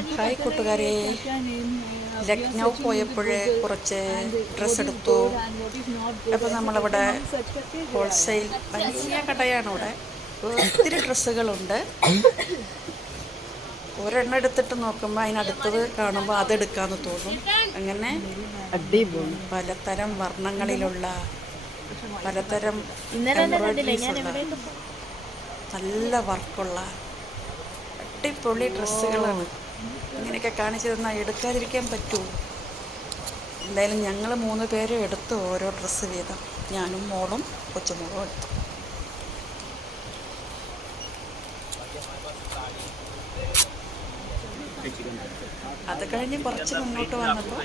Hi കൂട്ടുകാരെ, ലക്നൗ പോയപ്പോഴേ കുറച്ച് dress എടുത്തു. അപ്പോൾ നമ്മളിവിടെ ഹോൾസെയിൽ വലിയ കടയാണ്. ഇവിടെ ഒത്തിരി ഡ്രസ്സുകളുണ്ട്. ഒരെണ്ണം എടുത്തിട്ട് നോക്കുമ്പോൾ അതിനടുത്തത് കാണുമ്പോൾ അതെടുക്കാമെന്ന് തോന്നും. അങ്ങനെ പലതരം വർണ്ണങ്ങളിലുള്ള പലതരം എംബ്രോയിഡറീസുള്ള നല്ല വർക്കുള്ള അടിപൊളി ഡ്രസ്സുകളാണ്. ഇങ്ങനെയൊക്കെ കാണിച്ചു തന്നാൽ എടുക്കാതിരിക്കാൻ പറ്റുമോ? എന്തായാലും ഞങ്ങൾ 3 പേരും എടുത്തു ഓരോ ഡ്രസ്സ് വീതം. ഞാനും മോളും കൊച്ചുമോളും എടുത്തു. അത് കഴിഞ്ഞ് കുറച്ച് മുന്നോട്ട് വന്നപ്പോൾ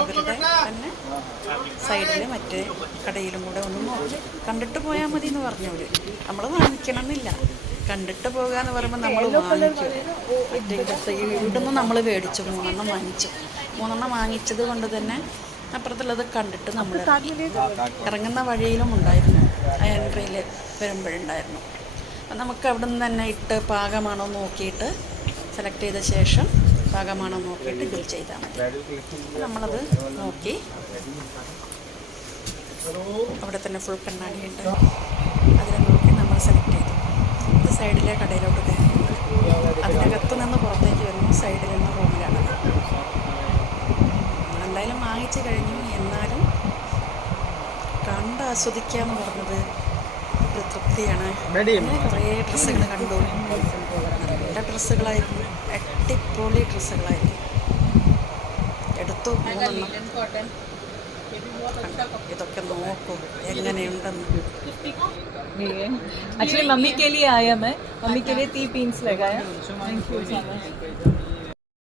അവരുടെ തന്നെ സൈഡിൽ മറ്റേ കടയിലും കൂടെ ഒന്ന് നോക്കി. കണ്ടിട്ട് പോയാൽ മതി എന്ന് പറഞ്ഞവർ. നമ്മൾ വാങ്ങിക്കണം എന്നില്ല, കണ്ടിട്ട് പോകുക എന്ന് പറയുമ്പോൾ നമ്മൾ വാങ്ങിക്കും. മറ്റേ ഇവിടുന്ന് നമ്മൾ മേടിച്ചു 3 വാങ്ങിച്ചു. 3 വാങ്ങിച്ചത് കൊണ്ട് തന്നെ അപ്പുറത്തുള്ളത് കണ്ടിട്ട് നമ്മൾ ഇറങ്ങുന്ന വഴിയിലും ഉണ്ടായിരുന്നു, ആ എൻട്രിയിൽ വരുമ്പോഴുണ്ടായിരുന്നു. അപ്പം നമുക്ക് അവിടെ നിന്ന് തന്നെ ഇട്ട് പാകമാണോ നോക്കിയിട്ട് സെലക്ട് ചെയ്ത ശേഷം പാകമാണോ നോക്കിയിട്ട് ബിൽ ചെയ്താൽ മതി. നമ്മളത് നോക്കി അവിടെ തന്നെ ഫുൾ കണ്ണാടിയുണ്ട്, അതിനെ നോക്കി നമ്മൾ സെലക്ട് ചെയ്തു. ഇത് സൈഡിലെ കടയിലോട്ട് കയറി. അതിനകത്ത് നിന്ന് പുറത്തേക്ക് വരുമ്പോൾ സൈഡിൽ നിന്ന് റൂമിലാണ്. എന്തായാലും വാങ്ങിച്ചു കഴിഞ്ഞു. എന്നാലും കണ്ട് ആസ്വദിക്കാന്ന് പറഞ്ഞത് ഒരു തൃപ്തിയാണ്. കുറേ ഡ്രസ്സുകൾ കണ്ടു. നല്ല ഡ്രസ്സുകളായിരുന്നു, അടിപൊളി ഡ്രസ്സുകളായിരുന്നു. എടുത്തു 3. ഇതൊക്കെ നോക്കൂ എങ്ങനെയുണ്ടെന്ന്. एक्चुअली मम्मी के लिए आया, मैं मम्मी के लिए 3 पिंस लगाया। Thank you so much.